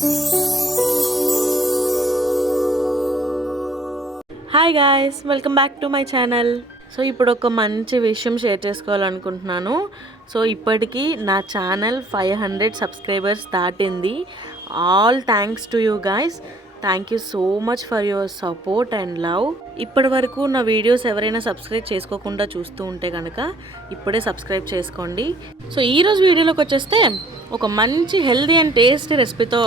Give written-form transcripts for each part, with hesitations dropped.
Hi guys, welcome back to my channel. So ఇప్పుడు ఒక మంచి విషయం షేర్ చేసుకోవాలనుకుంటున్నాను. సో ఇప్పటికీ నా ఛానల్ 500 సబ్స్క్రైబర్స్ దాటింది. All thanks to you guys. Thank you so much for your support and love. ఇప్పటి వరకు నా వీడియోస్ ఎవరైనా సబ్స్క్రైబ్ చేసుకోకుండా చూస్తూ ఉంటే కనుక ఇప్పుడే సబ్స్క్రైబ్ చేసుకోండి. సో ఈరోజు వీడియోలోకి వచ్చేస్తే ఒక మంచి హెల్దీ అండ్ టేస్టీ రెసిపీతో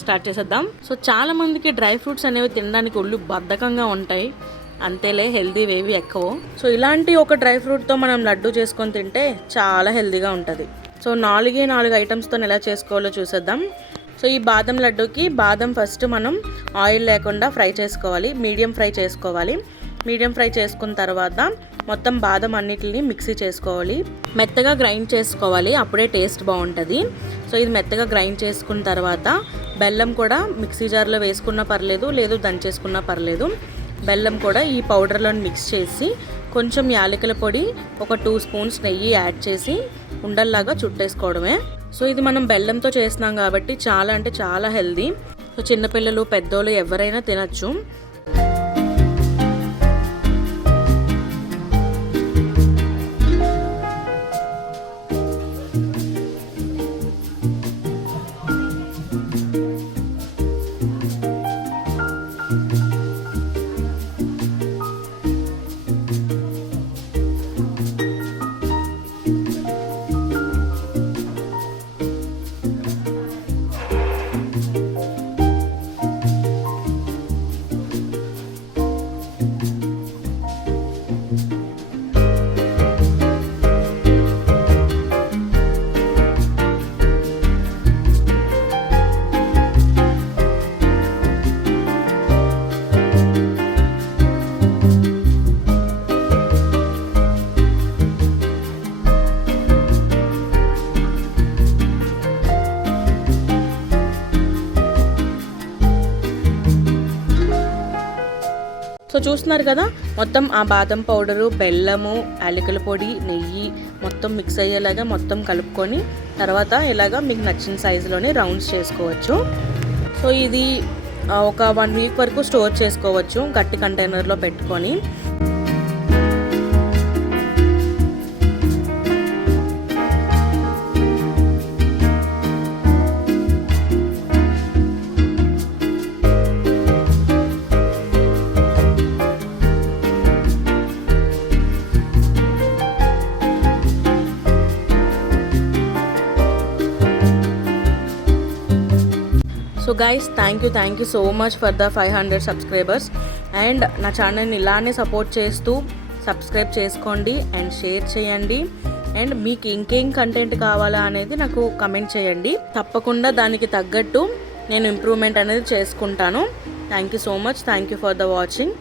స్టార్ట్ చేసేద్దాం. సో చాలా మందికి డ్రై ఫ్రూట్స్ అనేవి తినడానికి ఒళ్ళు బద్ధకంగా ఉంటాయి, అంతేలే హెల్దీ వేవి ఎక్కువ. సో ఇలాంటి ఒక డ్రై ఫ్రూట్తో మనం లడ్డు చేసుకొని తింటే చాలా హెల్దీగా ఉంటుంది. సో 4 ఐటమ్స్తో ఎలా చేసుకోవాలో చూసేద్దాం. సో ఈ బాదం లడ్డూకి బాదం ఫస్ట్ మనం ఆయిల్ లేకుండా ఫ్రై చేసుకోవాలి, మీడియం ఫ్రై చేసుకోవాలి. మీడియం ఫ్రై చేసుకున్న తర్వాత మొత్తం బాదం అన్నిటిని మిక్సీ చేసుకోవాలి, మెత్తగా గ్రైండ్ చేసుకోవాలి, అప్పుడే టేస్ట్ బాగుంటుంది. సో ఇది మెత్తగా గ్రైండ్ చేసుకున్న తర్వాత బెల్లం కూడా మిక్సీ జార్లో వేసుకున్నా పర్లేదు, లేదు దంచేసుకున్నా పర్లేదు. బెల్లం కూడా ఈ పౌడర్లో మిక్స్ చేసి కొంచెం యాలకుల పొడి, ఒక 2 స్పూన్స్ నెయ్యి యాడ్ చేసి ఉండల్లాగా చుట్టేసుకోవడమే. సో ఇది మనం బెల్లంతో చేస్తున్నాం కాబట్టి చాలా అంటే చాలా హెల్దీ. సో చిన్నపిల్లలు పెద్దోళ్ళు ఎవరైనా తినచ్చు. సో చూస్తున్నారు కదా, మొత్తం ఆ బాదం పౌడరు, బెల్లము, యాలకుల పొడి, నెయ్యి మొత్తం మిక్స్ అయ్యేలాగా మొత్తం కలుపుకొని తర్వాత ఇలాగా మీకు నచ్చిన సైజులోనే రౌండ్స్ చేసుకోవచ్చు. సో ఇది ఒక 1 వీక్ వరకు స్టోర్ చేసుకోవచ్చు గట్టి కంటైనర్లో పెట్టుకొని. So guys, thank you so much for the 500 subscribers. And నా ఛానల్ని ఇలానే సపోర్ట్ చేస్తూ సబ్స్క్రైబ్ చేసుకోండి అండ్ షేర్ చేయండి. అండ్ మీకు ఇంకేం కంటెంట్ కావాలా అనేది నాకు కమెంట్ చేయండి. తప్పకుండా దానికి తగ్గట్టు నేను ఇంప్రూవ్మెంట్ అనేది చేసుకుంటాను. Thank you so much. Thank you for the watching.